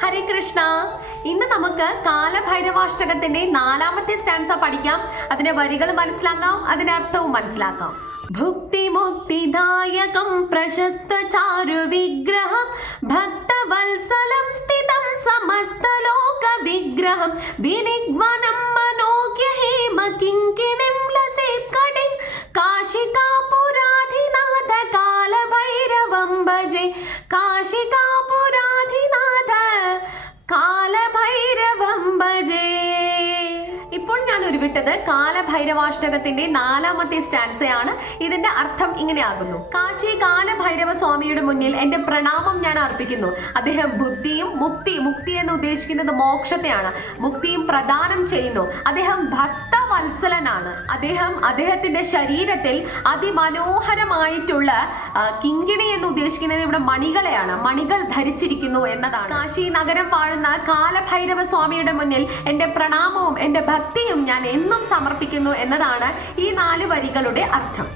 ഹരേ കൃഷ്ണ. ഇന്ന് നമുക്ക് കാലഭൈരവാഷ്ടകത്തിന്റെ 4ാമത്തെ സ്റ്റാൻസ പഠിക്കാം. അതിന്റെ വരികൾ മനസ്സിലാക്കാം, അതിന്റെ അർത്ഥവും മനസ്സിലാക്കാം. ഭുക്തി മുക്തിദായകം പ്രശസ്ത ചാരു വിഗ്രഹം ഭക്തവത്സലം സ്ഥിതം സമസ്ത ലോക വിഗ്രഹം വിനിഗ്വനം മനോജ്ഞ ഹേമ കിങ്കിണിം ലസേത് കടിം കാശികാപുരാധിനാഥ കാലഭൈരവം ഭജേ കാശികാപുരാധിനാഥ കാലഭൈരവം ഭജേ. ഇപ്പോൾ ഞാൻ ഉരുവിട്ടത് കാലഭൈരവാഷ്ടകത്തിന്റെ 4ാമത്തെ സ്റ്റാൻസയാണ്. ഇതിന്റെ അർത്ഥം ഇങ്ങനെയാകുന്നു: കാശി കാലഭൈരവ സ്വാമിയുടെ മുന്നിൽ എന്റെ പ്രണാമം ഞാൻ അർപ്പിക്കുന്നു. അദ്ദേഹം ബുദ്ധിയും മുക്തി എന്ന് ഉദ്ദേശിക്കുന്നത് മോക്ഷത്തെയാണ്, മുക്തിയും പ്രദാനം ചെയ്യുന്നു. അദ്ദേഹം ഭക്തവത്സലനാണ്. അദ്ദേഹത്തിന്റെ ശരീരത്തിൽ അതിമനോഹരമായിട്ടുള്ള കിങ്കിണി എന്ന് ഉദ്ദേശിക്കുന്നത് ഇവിടെ മണികളെയാണ്, മണികൾ ധരിച്ചിരിക്കുന്നു എന്നതാണ്. കാശി നഗരം വാഴുന്ന കാലഭൈരവ സ്വാമിയുടെ മുന്നിൽ എന്റെ പ്രണാമവും എന്റെ ഭക്തിയും ഞാൻ എന്നും സമർപ്പിക്കുന്നു എന്നതാണ് ഈ 4 വരികളുടെ അർത്ഥം.